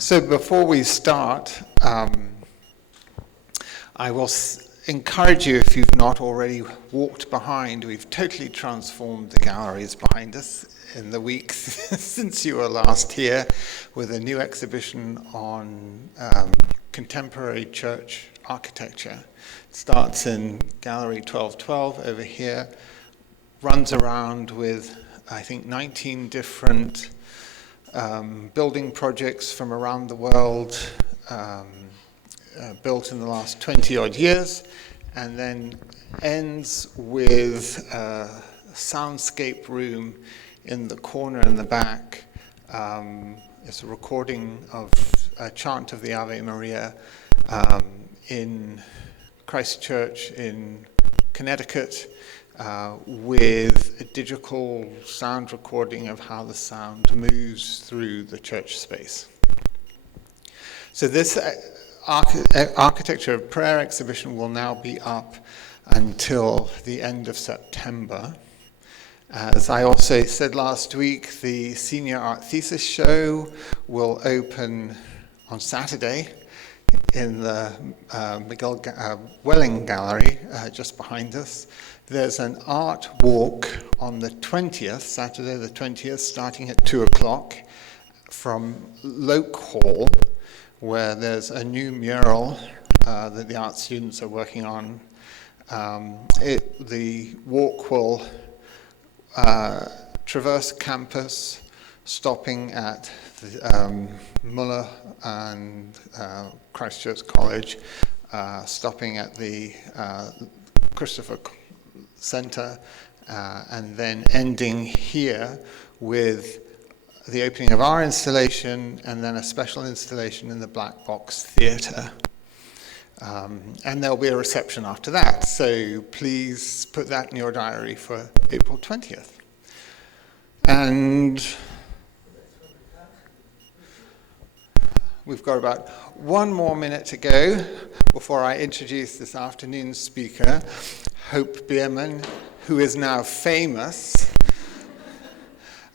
So before we start, I will encourage you, if you've not already walked behind, we've totally transformed the galleries behind us in the weeks since you were last here, with a new exhibition on contemporary church architecture. It starts in Gallery 1212 over here, runs around with, I think, 19 different building projects from around the world, built in the last 20-odd years, and then ends with a soundscape room in the corner in the back. It's a recording of a chant of the Ave Maria in Christchurch in Connecticut, with a digital sound recording of how the sound moves through the church space. So this Architecture of Prayer exhibition will now be up until the end of September. As I also said last week, the Senior Art Thesis Show will open on Saturday in the Miguel Welling Gallery just behind us. There's an art walk on the 20th, Saturday the 20th, starting at 2 o'clock from Loke Hall, where there's a new mural that the art students are working on. The walk will traverse campus, stopping at the, Muller and Christchurch College, stopping at the Christopher Center, and then ending here with the opening of our installation and then a special installation in the Black Box Theatre. And there'll be a reception after that, so please put that in your diary for April 20th. And we've got about 1 more minute to go before I introduce this afternoon's speaker, Hope Bierman, who is now famous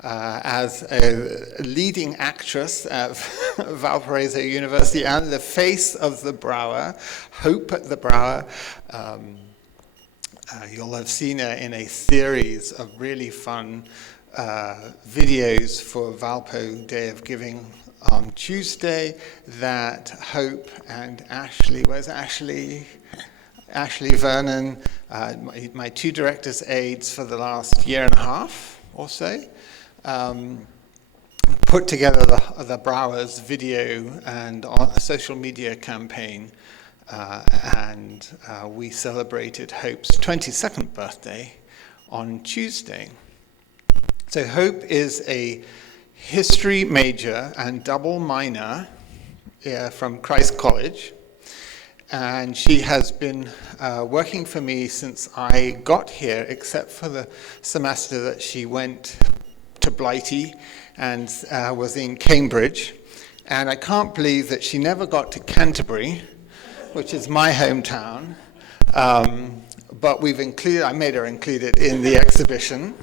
as a leading actress at Valparaiso University and the face of the Brauer, Hope at the Brauer. You'll have seen her in a series of really fun videos for Valpo Day of Giving on Tuesday that Hope and Ashley, where's Ashley? Ashley Vernon, my 2 director's aides for the last 1.5 years or so, put together the Brauer's video and a social media campaign, and we celebrated Hope's 22nd birthday on Tuesday. So Hope is a history major and double minor from Christ College, and she has been working for me since I got here, except for the semester that she went to Blighty and was in Cambridge. And I can't believe that she never got to Canterbury, which is my hometown, but I made her include it in the exhibition.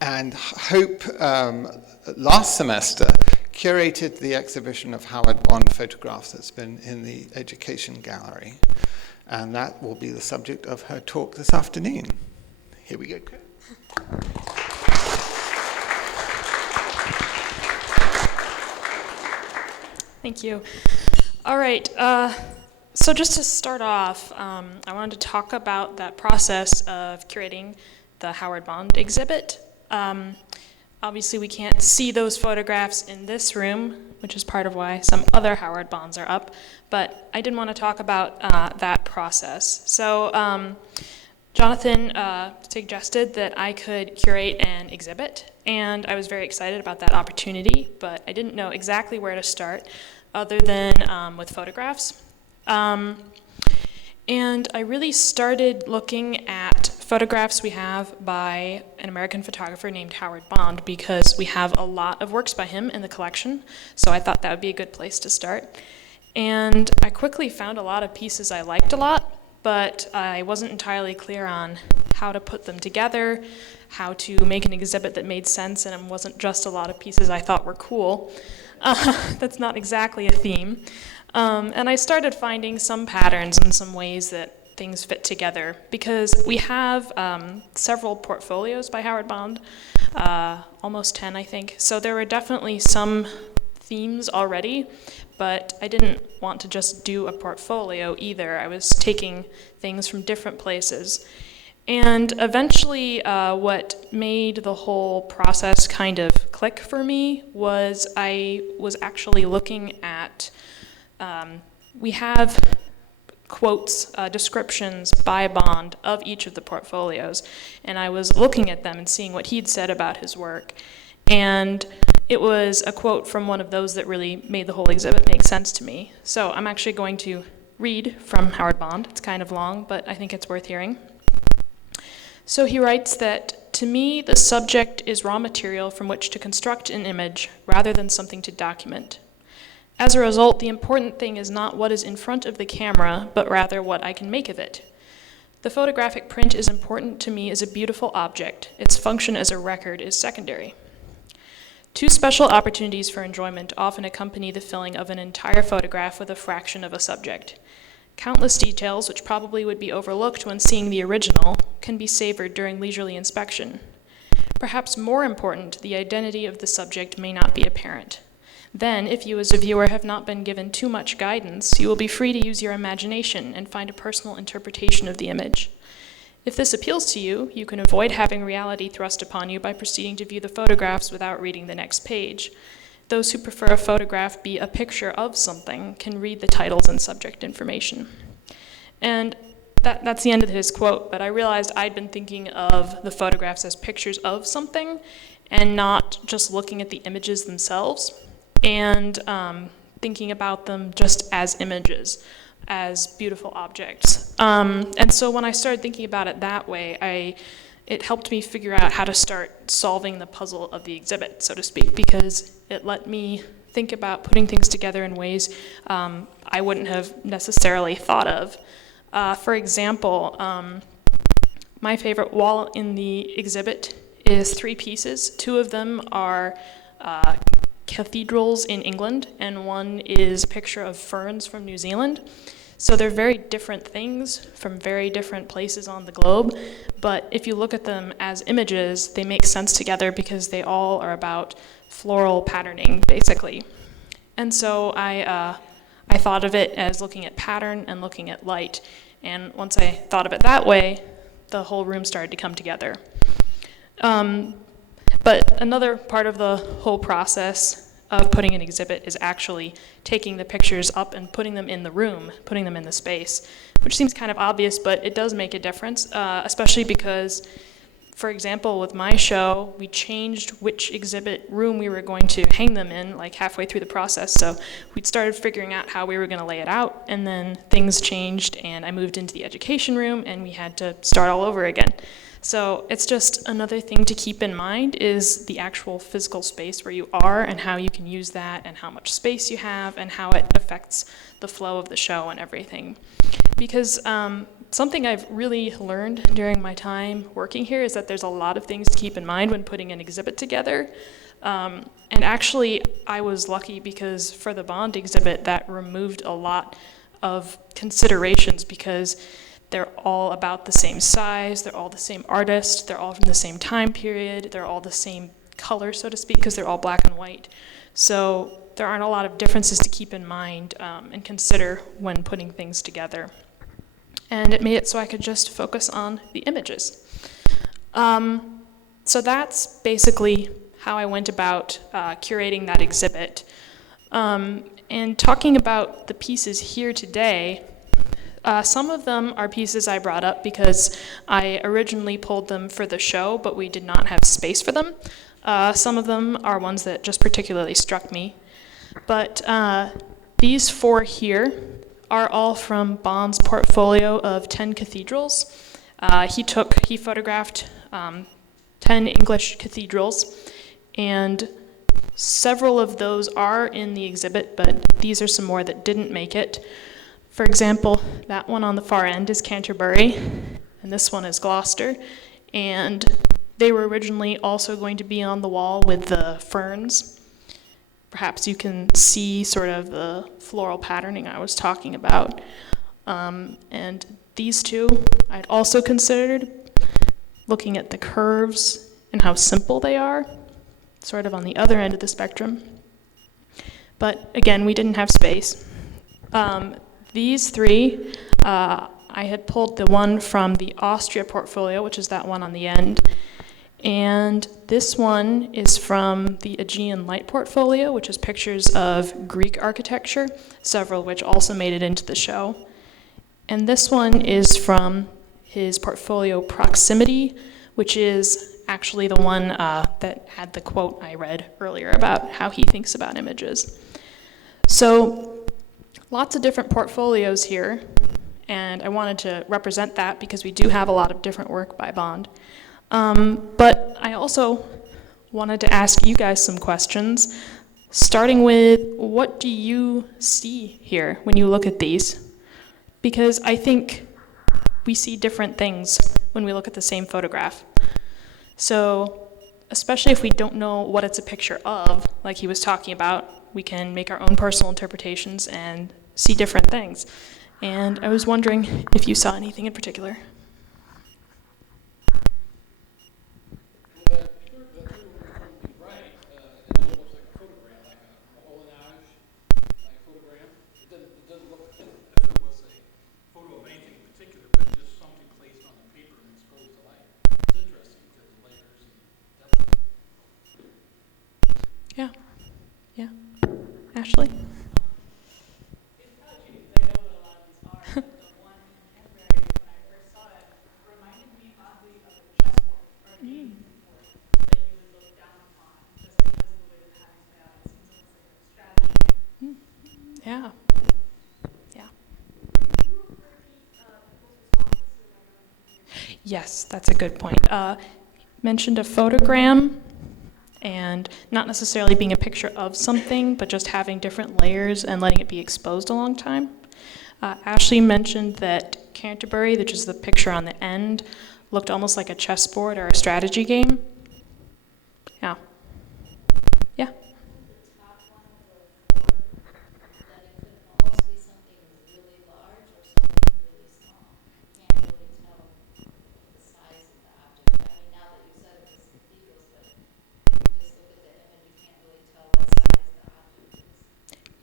And Hope, last semester, curated the exhibition of Howard Bond photographs that's been in the Education Gallery. And that will be the subject of her talk this afternoon. Here we go. Thank you. All right. So just to start off, I wanted to talk about that process of curating the Howard Bond exhibit. Obviously, we can't see those photographs in this room, which is part of why some other Howard Bonds are up, but I did want to talk about that process. So Jonathan suggested that I could curate an exhibit, and I was very excited about that opportunity, but I didn't know exactly where to start other than with photographs. And I really started looking at photographs we have by an American photographer named Howard Bond, because we have a lot of works by him in the collection, so I thought that would be a good place to start. And I quickly found a lot of pieces I liked a lot, but I wasn't entirely clear on how to put them together, how to make an exhibit that made sense and it wasn't just a lot of pieces I thought were cool. That's not exactly a theme. And I started finding some patterns and some ways that things fit together, because we have several portfolios by Howard Bond, almost 10, I think. So there were definitely some themes already, but I didn't want to just do a portfolio either. I was taking things from different places. And eventually, what made the whole process kind of click for me was I was actually looking at, we have quotes, descriptions by Bond of each of the portfolios, and I was looking at them and seeing what he'd said about his work. And it was a quote from one of those that really made the whole exhibit make sense to me. So I'm actually going to read from Howard Bond. It's kind of long, but I think it's worth hearing. So he writes that, "To me, the subject is raw material from which to construct an image rather than something to document. As a result, the important thing is not what is in front of the camera, but rather what I can make of it. The photographic print is important to me as a beautiful object. Its function as a record is secondary. Two special opportunities for enjoyment often accompany the filling of an entire photograph with a fraction of a subject. Countless details, which probably would be overlooked when seeing the original, can be savored during leisurely inspection. Perhaps more important, the identity of the subject may not be apparent. Then, if you as a viewer have not been given too much guidance, you will be free to use your imagination and find a personal interpretation of the image. If this appeals to you, you can avoid having reality thrust upon you by proceeding to view the photographs without reading the next page. Those who prefer a photograph be a picture of something can read the titles and subject information." And that's the end of his quote, but I realized I'd been thinking of the photographs as pictures of something and not just looking at the images themselves, and thinking about them just as images, as beautiful objects. And so when I started thinking about it that way, it helped me figure out how to start solving the puzzle of the exhibit, so to speak, because it let me think about putting things together in ways I wouldn't have necessarily thought of. For example, my favorite wall in the exhibit is 3 pieces. 2 of them are cathedrals in England, and one is a picture of ferns from New Zealand. So they're very different things from very different places on the globe, but if you look at them as images, they make sense together because they all are about floral patterning, basically. And so I thought of it as looking at pattern and looking at light, and once I thought of it that way, the whole room started to come together. But another part of the whole process of putting an exhibit is actually taking the pictures up and putting them in the room, putting them in the space, which seems kind of obvious, but it does make a difference, especially because, for example, with my show, we changed which exhibit room we were going to hang them in, like halfway through the process. So we'd started figuring out how we were going to lay it out, and then things changed, and I moved into the education room, and we had to start all over again. So it's just another thing to keep in mind is the actual physical space where you are and how you can use that and how much space you have and how it affects the flow of the show and everything. Because something I've really learned during my time working here is that there's a lot of things to keep in mind when putting an exhibit together. And actually, I was lucky because for the Bond exhibit, that removed a lot of considerations because they're all about the same size, they're all the same artist, they're all from the same time period, they're all the same color, so to speak, because they're all black and white. So there aren't a lot of differences to keep in mind and consider when putting things together. And it made it so I could just focus on the images. So that's basically how I went about curating that exhibit. And talking about the pieces here today, some of them are pieces I brought up because I originally pulled them for the show, but we did not have space for them. Some of them are ones that just particularly struck me. But these 4 here are all from Bond's portfolio of 10 cathedrals. He photographed 10 English cathedrals, and several of those are in the exhibit, but these are some more that didn't make it. For example, that one on the far end is Canterbury. and this one is Gloucester. And they were originally also going to be on the wall with the ferns. Perhaps you can see sort of the floral patterning I was talking about. And these two I'd also considered, looking at the curves and how simple they are, sort of on the other end of the spectrum. But again, we didn't have space. These three, I had pulled the one from the Austria portfolio, which is that one on the end, and this one is from the Aegean Light portfolio, which is pictures of Greek architecture, several of which also made it into the show. And this one is from his portfolio Proximity, which is actually the one that had the quote I read earlier about how he thinks about images. So lots of different portfolios here, and I wanted to represent that because we do have a lot of different work by Bond. But I also wanted to ask you guys some questions, starting with, what do you see here when you look at these? Because I think we see different things when we look at the same photograph. So, especially if we don't know what it's a picture of, like he was talking about, we can make our own personal interpretations and see different things. And I was wondering if you saw anything in particular. Yeah, yeah. Ashley? Yeah, yeah. Yes, that's a good point. Mentioned a photogram, and not necessarily being a picture of something, but just having different layers and letting it be exposed a long time. Ashley mentioned that Canterbury, which is the picture on the end, looked almost like a chessboard or a strategy game. Yeah. Yeah.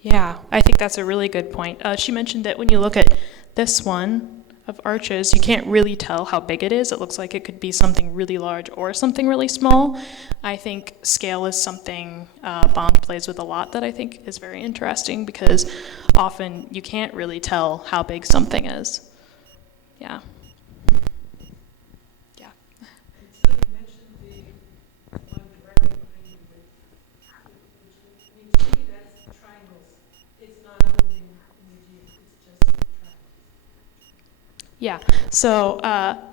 Yeah, I think that's a really good point. She mentioned that when you look at this one of arches, you can't really tell how big it is. It looks like it could be something really large or something really small. I think scale is something Bond plays with a lot that I think is very interesting, because often you can't really tell how big something is. Yeah. Yeah. So you mentioned the one directly behind you, I mean, to me, that's triangles. It's not a building in the view, it's just triangles. Yeah, so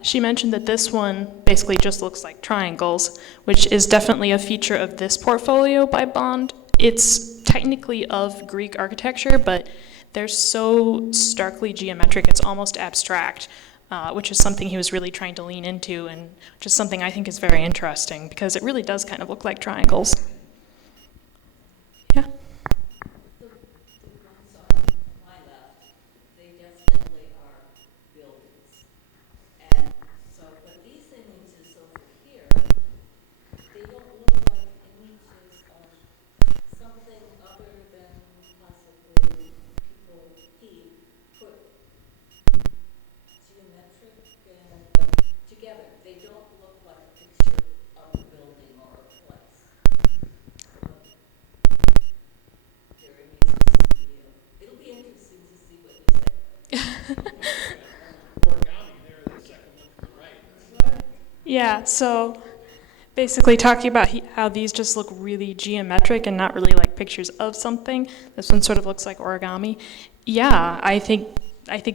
she mentioned that this one basically just looks like triangles, which is definitely a feature of this portfolio by Bond. It's technically of Greek architecture, but they're so starkly geometric, it's almost abstract, which is something he was really trying to lean into, and which is something I think is very interesting, because it really does kind of look like triangles. Yeah. Yeah, so basically talking about how these just look really geometric and not really like pictures of something. This one sort of looks like origami. Yeah, I think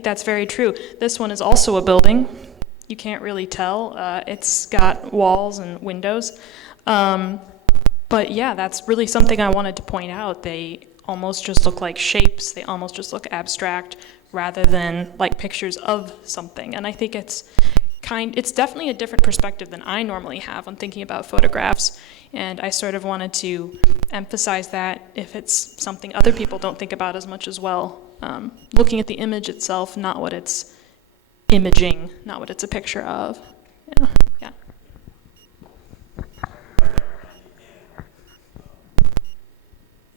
that's very true. This one is also a building. You can't really tell. It's got walls and windows. But yeah, that's really something I wanted to point out. They almost just look like shapes. They almost just look abstract rather than like pictures of something. And I think it's it's definitely a different perspective than I normally have when thinking about photographs, and I sort of wanted to emphasize that if it's something other people don't think about as much as well. Looking at the image itself, not what it's imaging, not what it's a picture of. Yeah. Yeah.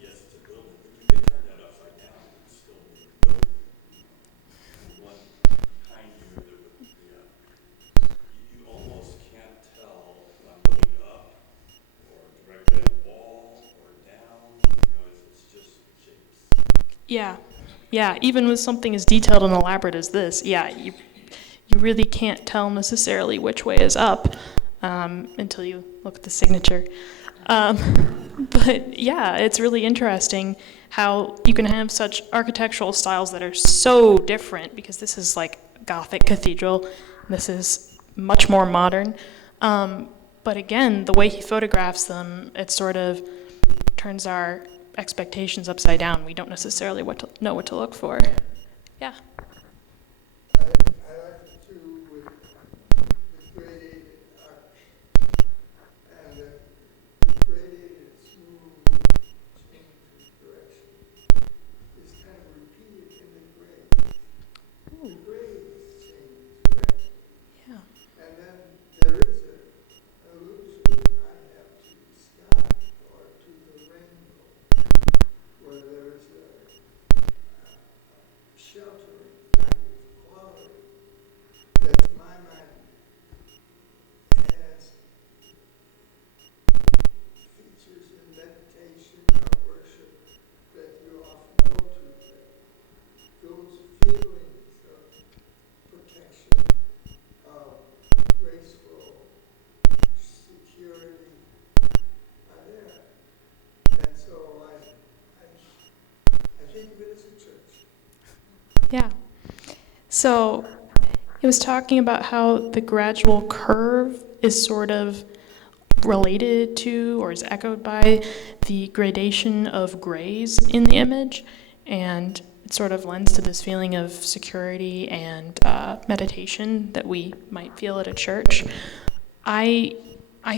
Yes, it's a building, but you can turn that upside down and it's still be a building. The one behind you, you almost can't tell if I'm looking up or directly at a wall or down. It's just shapes. Yeah. Yeah, even with something as detailed and elaborate as this, yeah, you really can't tell necessarily which way is up until you look at the signature. But yeah, it's really interesting how you can have such architectural styles that are so different, because this is like Gothic cathedral, this is much more modern. But again, the way he photographs them, it sort of turns our expectations upside down. We don't necessarily know what to look for. Yeah. I like it too with gradated arc and gradated smooth change of direction is kind of repeated in the grades. The grades change direction. Yeah. And then there is an allusion I have to the sky or to the rainbow, where there is a sheltering kind of quality that, to my mind, has features in meditation or worship that you often go to, that those feelings of protection, of graceful security are there. And so I think of it as a church. Yeah. So it was talking about how the gradual curve is sort of related to or is echoed by the gradation of grays in the image, and it sort of lends to this feeling of security and meditation that we might feel at a church. I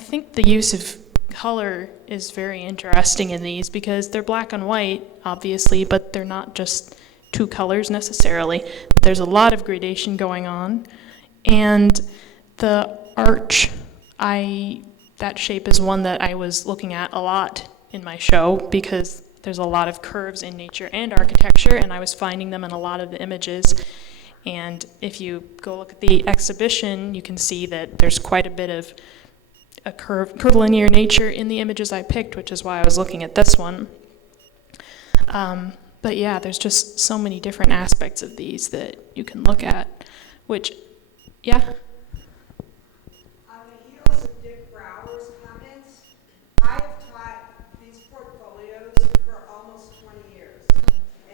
think the use of color is very interesting in these, because they're black and white, obviously, but they're not just two colors necessarily. There's a lot of gradation going on. And the arch, that shape is one that I was looking at a lot in my show, because there's a lot of curves in nature and architecture, and I was finding them in a lot of the images. And if you go look at the exhibition, you can see that there's quite a bit of a curvilinear nature in the images I picked, which is why I was looking at this one. But yeah, there's just so many different aspects of these that you can look at, which, yeah? On the heels of Dick Brauer's comments, I have taught these portfolios for almost 20 years.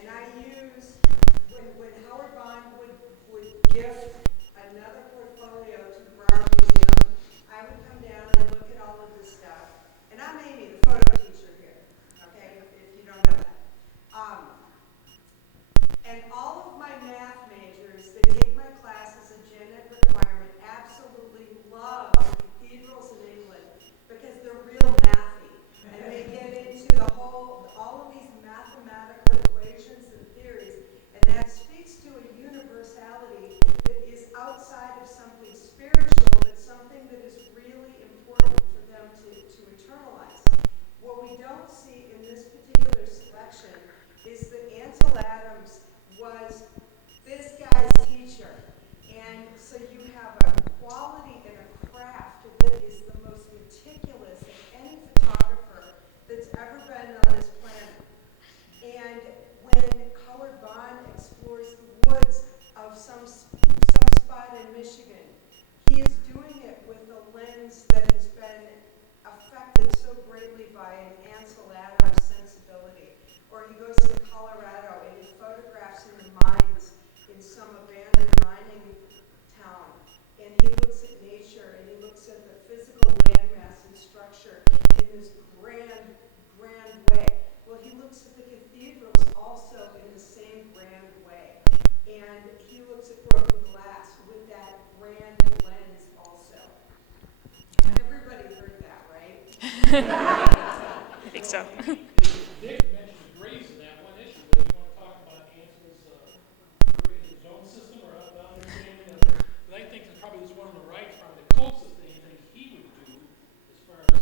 And I use, when Howard Bond would gift another portfolio to the Brauer Museum, I would come down and look at all of this stuff. And I'm Amy, the photo teacher here, okay, if you don't know that. And all of my math majors that take my class as a gen ed requirement absolutely love cathedrals in England, because they're real mathy. And they get into all of these mathematical equations and theories. And that speaks to a universality that is outside of something spiritual, but something that is really important for them to internalize. What we don't see in this particular selection is that Ansel Adams was this guy's teacher. And so you have a quality and a craft that is the most meticulous of any photographer that's ever been on this planet. And when Howard Bond explores the woods of some spot in Michigan, he is doing it with a lens that has been affected so greatly by an Ansel Adams sensibility. Or he goes to Colorado and he photographs in the mines in some abandoned mining town. And he looks at nature and he looks at the physical landmass and structure in this grand, grand way. Well, he looks at the cathedrals also in the same grand way. And he looks at broken glass with that grand lens I think so. Dick mentioned Graves in that one issue, but you want to talk about Ansel's his own system or understanding of it? But I think that probably was one of the rights, probably the closest to anything he would do as far as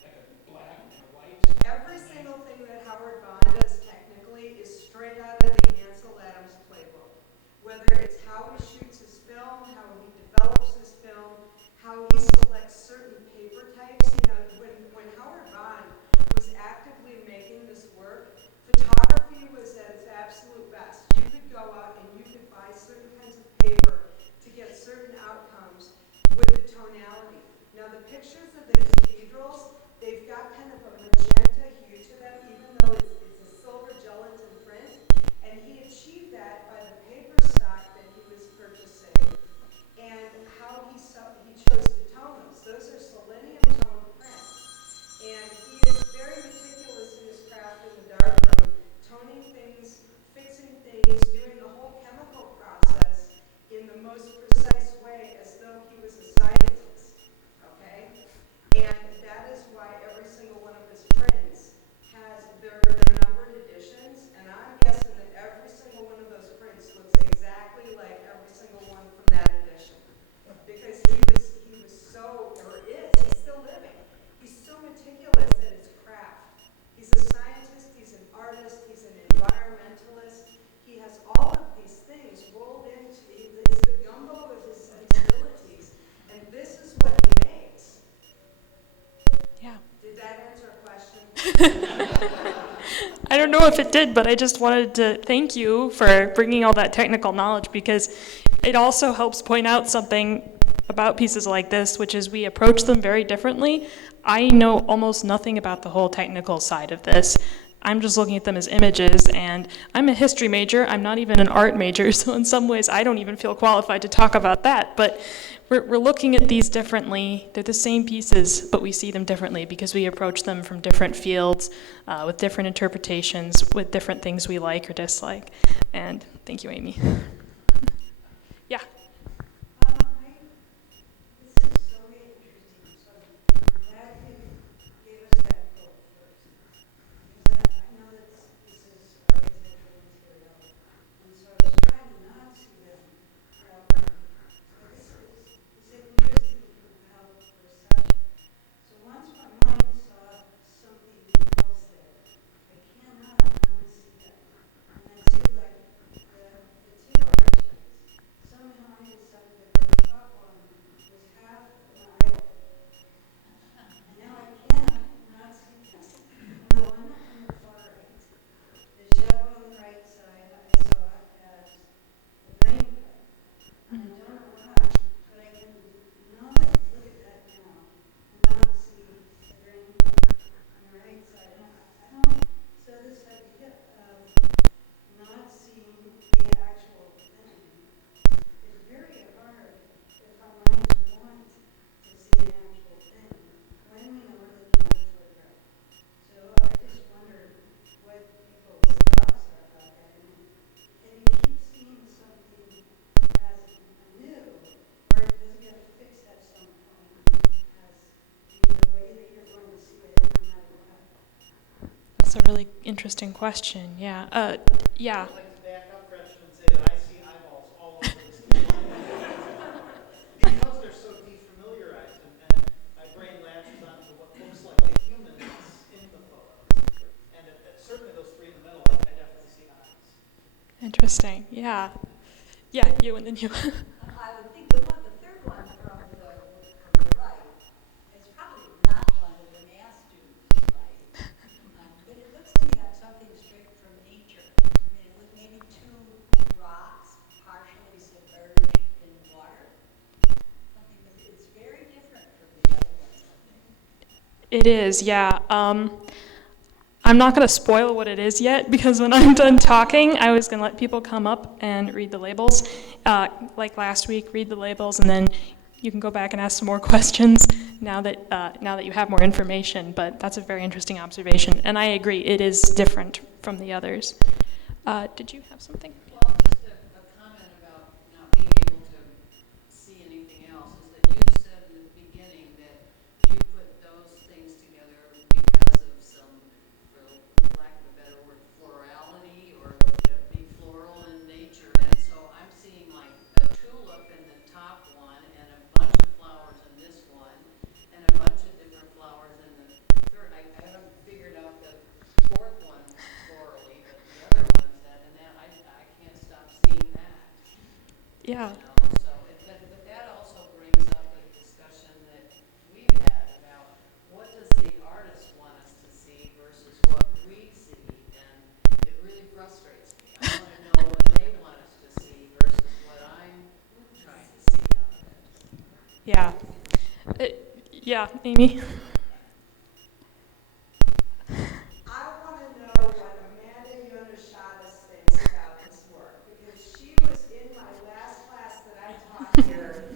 like a black and a white. Every single thing that Howard Bond does technically is straight out of the Ansel Adams playbook. Whether it's how he shoots his film, how he develops his film, how he selects certain paper types. You know, when Howard Bond was actively making this work, photography was at its absolute best. You could go out and you could buy certain kinds of paper to get certain outcomes with the tonality. Now the pictures of the cathedrals, they've got kind of a magenta hue to them, even though it's a silver gelatin print. And he achieved that by the paper stock that he was purchasing and how he chose to tone those. Those are selenium tone prints. And he is very meticulous in his craft in the darkroom, toning things, fixing things, doing the whole chemical process in the most precise way as though he was a scientist. Okay? And that is why every single one of his prints has their numbered editions, and I'm guessing that every single one of those prints looks exactly like every single one from that edition. Because he was so, or is, he's still living. He's so meticulous at his craft. He's a scientist, he's an artist, he's an environmentalist. He has all of these things rolled into, it's the gumbo of his sensibilities, and this is what he makes. Yeah. Did that answer a question? I don't know if it did, but I just wanted to thank you for bringing all that technical knowledge, because it also helps point out something about pieces like this, which is we approach them very differently. I know almost nothing about the whole technical side of this. I'm just looking at them as images, and I'm a history major. I'm not even an art major, so in some ways I don't even feel qualified to talk about that. But we're looking at these differently. They're the same pieces, but we see them differently because we approach them from different fields, with different interpretations, with different things we like or dislike. And thank you, Amy. Yeah. This is so interesting. So glad you gave us that quote first. Because I know that this is architectural material. And so I was trying to not see them throughout my. So this is interesting how perception. So once my mind saw something else there, I cannot unsee that. And then see like the two arches. Somehow I decided that the top one was half an idol. And now I cannot not see that. And the one on the far right, the shadow on the right side, I saw as a brain cut. And I don't know why, but I can not look at that now and not see the brain cut on the right side. And I don't, so this idea of not seeing the actual thing is very hard if our minds want to see an actual thing when we know we're looking at a photograph. So I just wonder what people's thoughts are about that. And can you keep seeing something as new, or does it get fixed at some point as the way that you're going to see it no matter what? That's a really interesting question. Yeah. Yeah. I'd like to back up, Gretchen, and say that I see eyeballs all over this table. Because they're so defamiliarized, and my brain latches onto what looks like a human that's in the photos. And certainly those three in the middle, I definitely see eyes. Interesting. Yeah. Yeah, you and then you. I would think the third one from the right is probably not one of the math students' right. But it looks to me like something straight from nature. I mean, with maybe two rocks partially submerged in water. Something that it's very different from the other one, I think. It is, yeah. I'm not going to spoil what it is yet, because when I'm done talking, I was going to let people come up and read the labels. Like last week, read the labels, and then you can go back and ask some more questions now that you have more information. But that's a very interesting observation, and I agree, it is different from the others. Did you have something? Well, just a comment about not being able to see anything else is that you said in the beginning that you put those things together Yeah. So, but that also brings up a discussion that we've had about what does the artist want us to see versus what we see, and it really frustrates me. I want to know what they want us to see versus what I'm trying to see out of it. Yeah. Yeah, Amy? I want to know what Amanda Yonishadas thinks about this work, because she was in my last class that I taught here,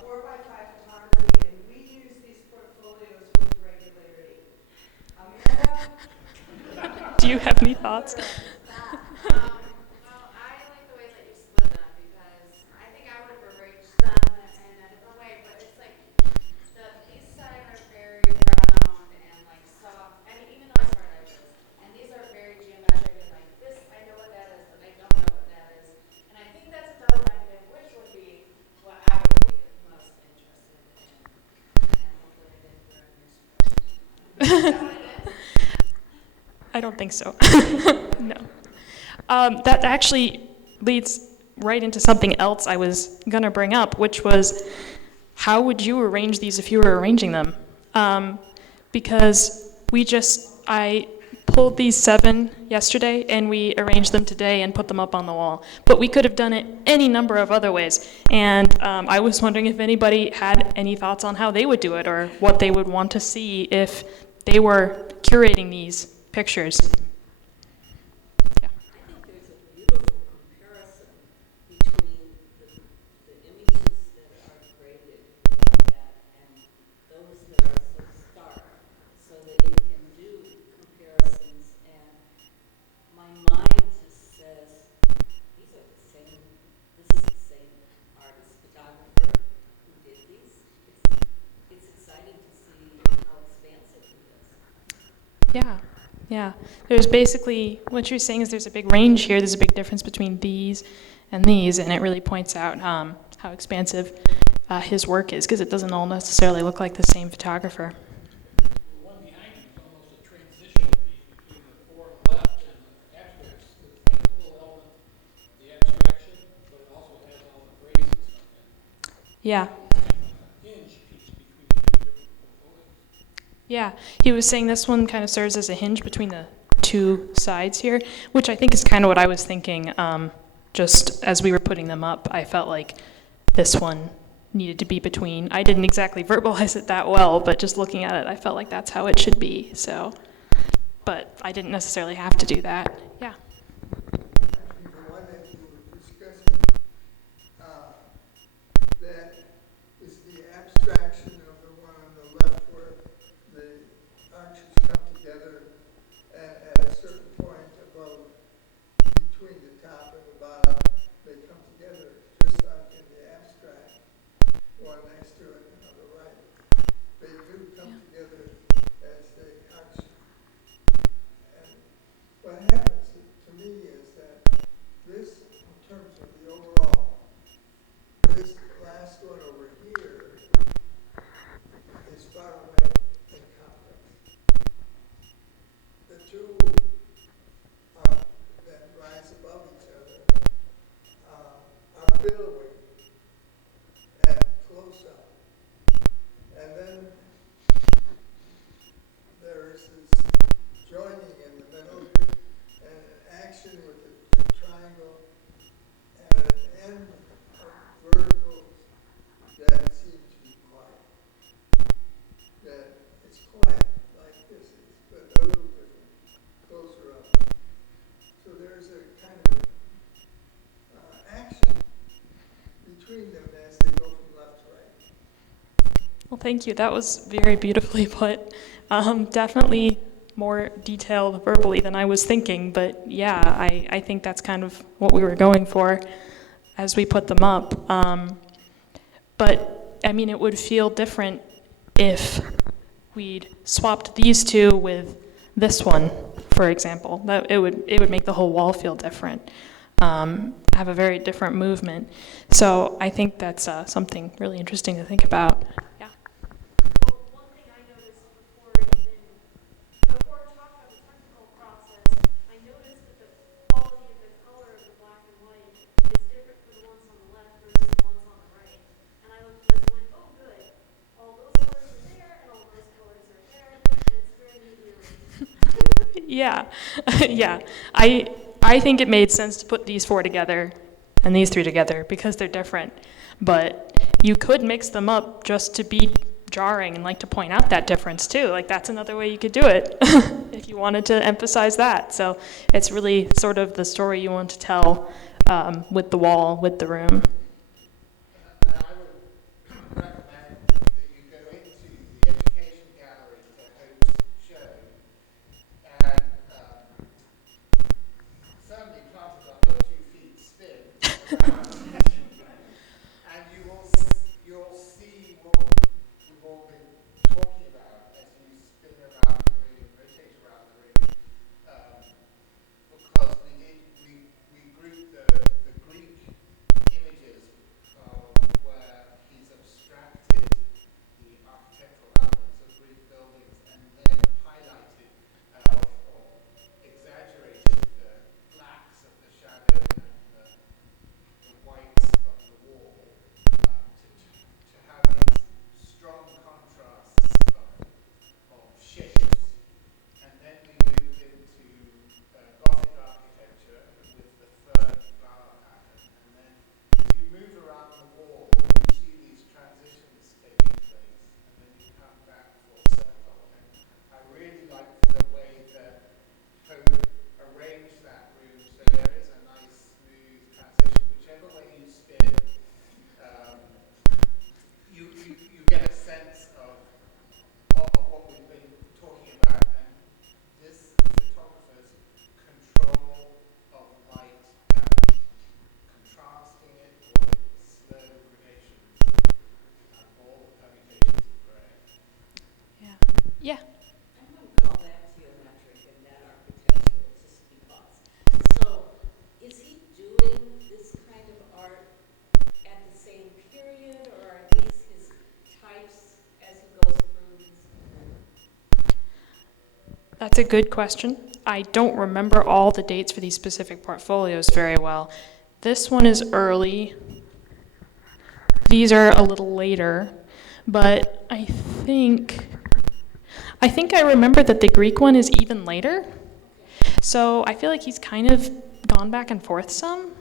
4x5 photography, and we use these portfolios with regularity. Amanda? Do you have any thoughts? Well, I like the way that you split them because I think I would have arranged them in a different way, but it's like these sides are very round and like soft. I mean, even though I started out with this, and these are very geometric and like this, I know what that is, but I don't know what that is. And I think that's a double negative, which would be what I would be most interested in. And hopefully I didn't learn your script. I don't think so. No. That actually leads right into something else I was going to bring up, which was how would you arrange these if you were arranging them? Because I pulled these 7 yesterday and we arranged them today and put them up on the wall. But we could have done it any number of other ways. And I was wondering if anybody had any thoughts on how they would do it or what they would want to see if they were curating these pictures. Yeah. I think there's a beautiful comparison between the images that are graded like that and those that are so stark, so that you can do comparisons. And my mind just says, these are the same, this is the same artist, photographer who did these. It's exciting to see how expansive he is. Yeah. Yeah. There's basically, what you're saying is there's a big range here. There's a big difference between these, and it really points out how expansive his work is, because it doesn't all necessarily look like the same photographer. The one behind him is almost a transitional piece between the four on the left and the abstracts. It has a little element, the abstraction, but it also has all the grays and stuff in it. Yeah. Kind of like a hinge piece between the two different portfolios. Yeah, he was saying this one kind of serves as a hinge between the two sides here, which I think is kind of what I was thinking. Just as we were putting them up, I felt like this one needed to be between. I didn't exactly verbalize it that well, but just looking at it, I felt like that's how it should be. So, but I didn't necessarily have to do that. Yeah. Actually, the one that you were discussing, that is the abstraction of the one on the left where the arches come together at a certain point above, between the top and the bottom, they come together just like in the abstract, one next to it and on the right. They do come together as they arch. And what happens to me is that this, in terms of the overall, this last one over here is far away in contrast. The two that rise above each other are billowing and close up. And then there is this joining in the middle and an action with a triangle and an end of verticals that seem to be quiet. That it's quiet like this is, but a little different, closer up. So there's a kind of action between them as they go from left to right. Well, thank you. That was very beautifully put. Definitely more detailed verbally than I was thinking, but yeah, I think that's kind of what we were going for as we put them up. But, I mean, it would feel different if we'd swapped these two with this one, for example. It would make the whole wall feel different, have a very different movement. So I think that's something really interesting to think about. Yeah. Well, one thing I noticed before talking about the technical process, I noticed that the quality of the color of the black and white is different for the ones on the left versus Yeah, yeah. I think it made sense to put these four together and these three together because they're different. But you could mix them up just to be jarring and like to point out that difference too. Like that's another way you could do it if you wanted to emphasize that. So it's really sort of the story you want to tell with the wall, with the room. And I would recommend that you go into the education gallery to Hope's show and firmly planted on your 2 feet spin around. And you'll see what we've all been talking about as you spin around the room, rotate around the room. Because we grouped the Greek images where he's abstracted the architectural elements of Greek buildings and then highlighted or exaggerated the blacks of the shadow and the whites of the wall to have these strong contrasts of shapes. And then we moved into Gothic architecture with the fern flower pattern. And then as you move around the wall, you see these transitions taking place. And then you come back full circle. And I really like the way that Hope arranged that room so there is a nice smooth transition. Whichever way you spin, you get a sense of what we've been talking about, and this photographer's control of light and contrasting it or slow gradations and all the permutations of gray. Yeah. Yeah. I wouldn't call that geometric and that architectural, just because. So, is he doing this kind of art at the same period, or are these his types as he goes through his career? That's a good question. I don't remember all the dates for these specific portfolios very well. This one is early. These are a little later, but I think I remember that the Greek one is even later. So I feel like he's kind of gone back and forth some.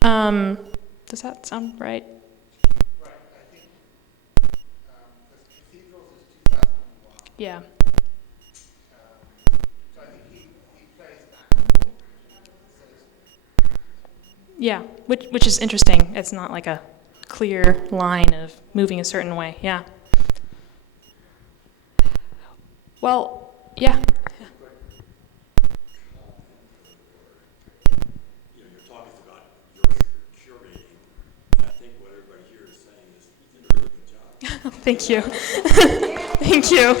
Does that sound right? Right, I think because Cathedrals is 2001. Yeah. So I think he plays back and forth. Yeah, which is interesting. It's not like a clear line of moving a certain way. Yeah. Well, yeah. Your talk is about your curating, and I think what everybody here is saying is he did a really good job. Thank you. Thank you.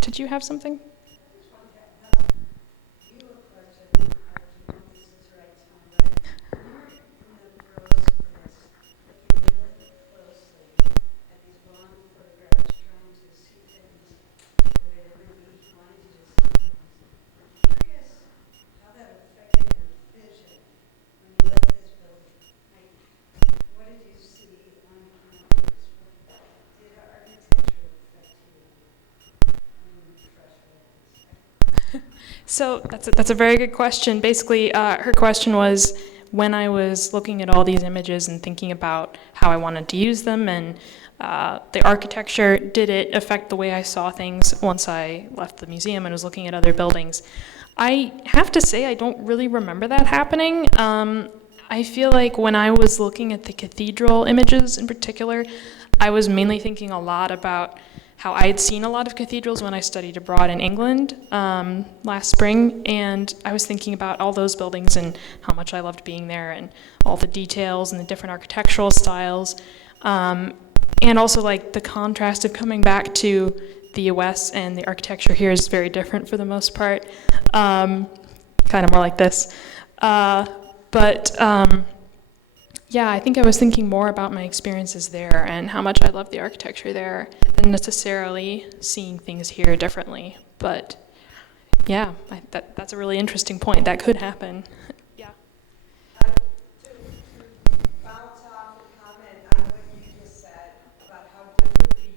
Did you have something? I just wanted to ask you a question. I don't know if this is the right time, but you're in the Brauer press looking really closely at these blonde photographs, trying to see things the way they really wanted you to see things. I'm curious how that affected your vision when you left this building. Like, what did you see on campus? Did architecture affect you? So that's a very good question. Basically, her question was when I was looking at all these images and thinking about how I wanted to use them and the architecture, did it affect the way I saw things once I left the museum and was looking at other buildings? I have to say I don't really remember that happening. I feel like when I was looking at the cathedral images in particular, I was mainly thinking a lot about how I had seen a lot of cathedrals when I studied abroad in England last spring, and I was thinking about all those buildings and how much I loved being there and all the details and the different architectural styles, and also like the contrast of coming back to the US and the architecture here is very different for the most part, kind of more like this. Yeah, I think I was thinking more about my experiences there and how much I love the architecture there than necessarily seeing things here differently. But yeah, that's a really interesting point. That could happen. Yeah. To bounce off and comment on what you just said about how different the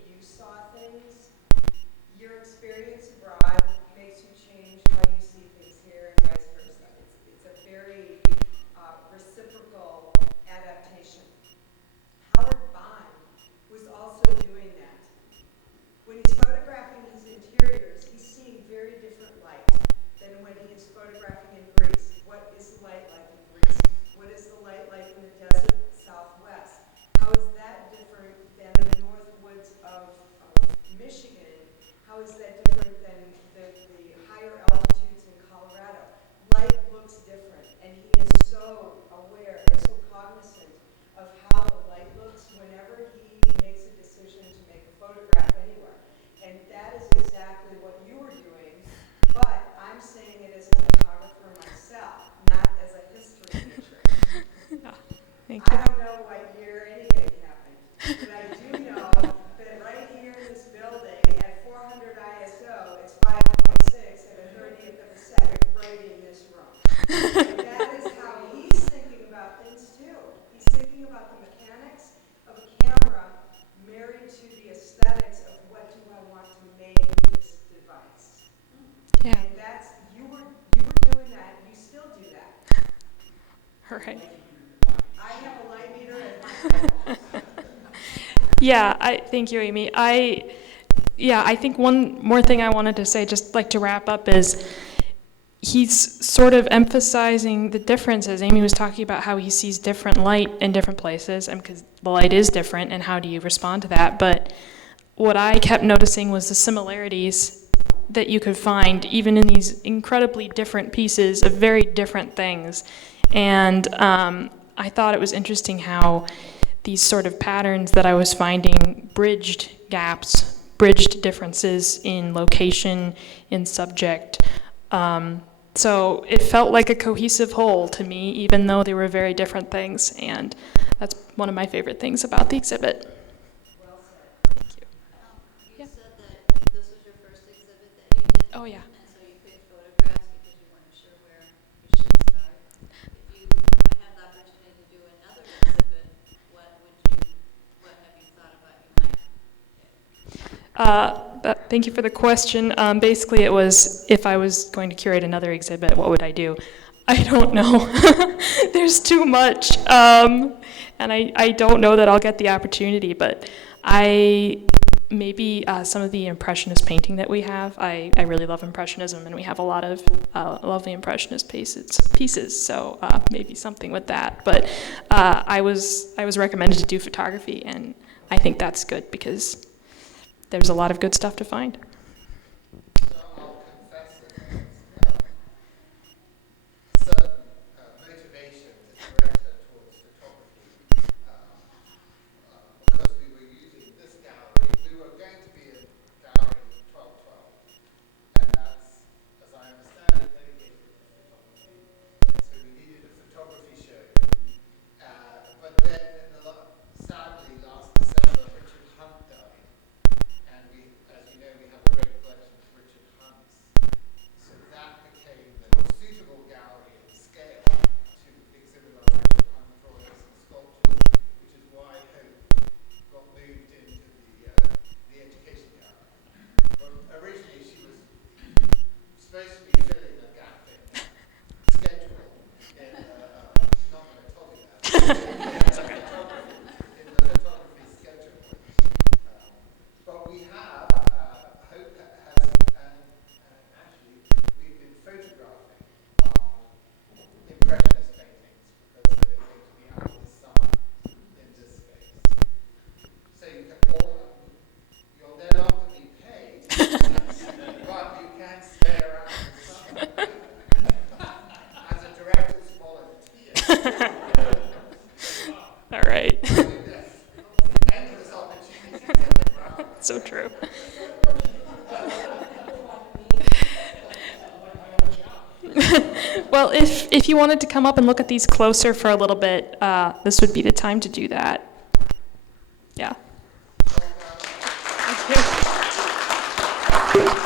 how is that different than the higher altitudes in Colorado? Light looks different, and he is so aware and so cognizant of how the light looks whenever he makes a decision to make a photograph anywhere. And that is exactly what you were doing, but I'm saying it as a photographer myself, not as a history teacher. Thank I you. don't know what year anything happened, but I do know that right here in this building at 400 ISO, it's 5.6 at a 30th of a second right in this room. And that is how he's thinking about things too. He's thinking about the mechanics of a camera married to the aesthetics of what do I want to make with this device. Yeah. And that's, you were doing that, and you still do that. All right. I have a light meter at my Yeah, thank you, Amy. I think one more thing I wanted to say, just like to wrap up, is he's sort of emphasizing the differences. Amy was talking about how he sees different light in different places, and because the light is different, and how do you respond to that? But what I kept noticing was the similarities that you could find even in these incredibly different pieces of very different things. And I thought it was interesting how these sort of patterns that I was finding bridged gaps, bridged differences in location, in subject. So it felt like a cohesive whole to me, even though they were very different things. And that's one of my favorite things about the exhibit. Well said. Thank you. You Yeah. said that this was your first exhibit that you did. Oh, yeah. And so you picked photographs because you weren't sure where you should start. If you had the opportunity to do another exhibit, what have you thought about you might pick? Thank you for the question. Basically, it was if I was going to curate another exhibit, what would I do? I don't know. There's too much. And I don't know that I'll get the opportunity, but maybe some of the Impressionist painting that we have. I really love Impressionism, and we have a lot of lovely Impressionist pieces. So maybe something with that. But I was recommended to do photography, and I think that's good because there's a lot of good stuff to find. So I'll confess that there was certain motivation to direct her towards photography because we were using this gallery. We were going to be in gallery 1212, and that's, as I understand it, dedicated to photography. And so we needed a photography show. But then, sadly, last December, Richard Hunt died. And as you know, we have a great collection of Richard Hunt's. So that became the suitable gallery and scale to exhibit our Richard Hunt drawings and sculptures, which is why Hope got moved into the education gallery. But originally she was supposed to be filling a gap in schedule in, not going to tell you that, in the photography schedule. But we have, Hope has, and actually, we've been photographing Impressionist paintings because they're going to be out this summer in this space. So you can you'll no longer be paid, but you can stay around as a director's volunteer. All right. Endless opportunities. So true. Well, if you wanted to come up and look at these closer for a little bit, this would be the time to do that. Yeah. Thank you.